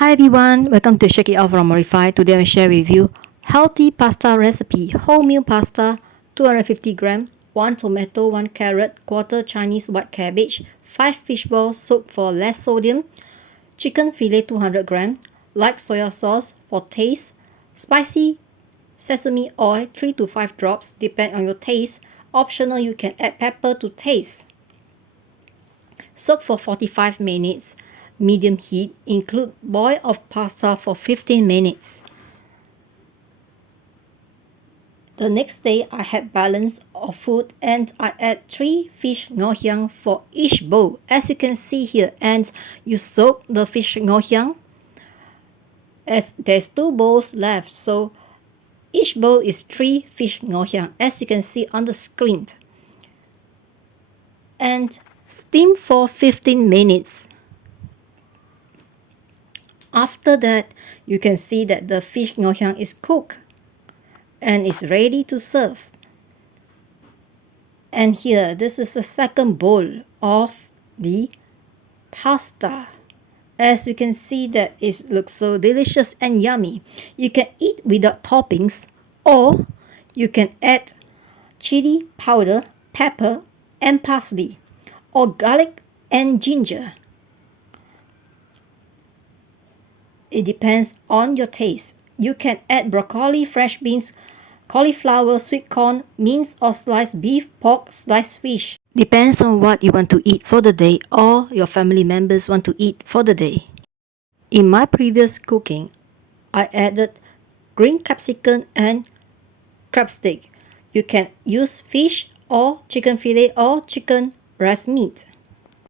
Hi everyone, welcome to Shake It Off Lamourify. Today I will share with you healthy pasta recipe. Wholemeal pasta, 250 gram, 1 tomato, 1 carrot, quarter Chinese white cabbage, 5 fish balls soaked for less sodium, chicken fillet 200 gram, light soya sauce for taste, spicy sesame oil 3 to 5 drops, depend on your taste. Optional, you can add pepper to taste. Soak for 45 minutes. Medium heat. Include boil of pasta for 15 minutes. The next day, I had balance of food and I add 3 fish ngoh hiang for each bowl, as you can see here. And you soak the fish ngoh hiang, as there's 2 bowls left, so each bowl is 3 fish ngoh hiang, as you can see on the screen. And steam for 15 minutes. After that, you can see that the fish ngoh hiang is cooked and is ready to serve. And here, this is the second bowl of the pasta. As you can see that it looks so delicious and yummy. You can eat without toppings, or you can add chili powder, pepper and parsley, or garlic and ginger. It depends on your taste. You can add broccoli, fresh beans, cauliflower, sweet corn, minced or sliced beef, pork, sliced fish. Depends on what you want to eat for the day or your family members want to eat for the day. In my previous cooking, I added green capsicum and crab stick. You can use fish or chicken fillet or chicken breast meat.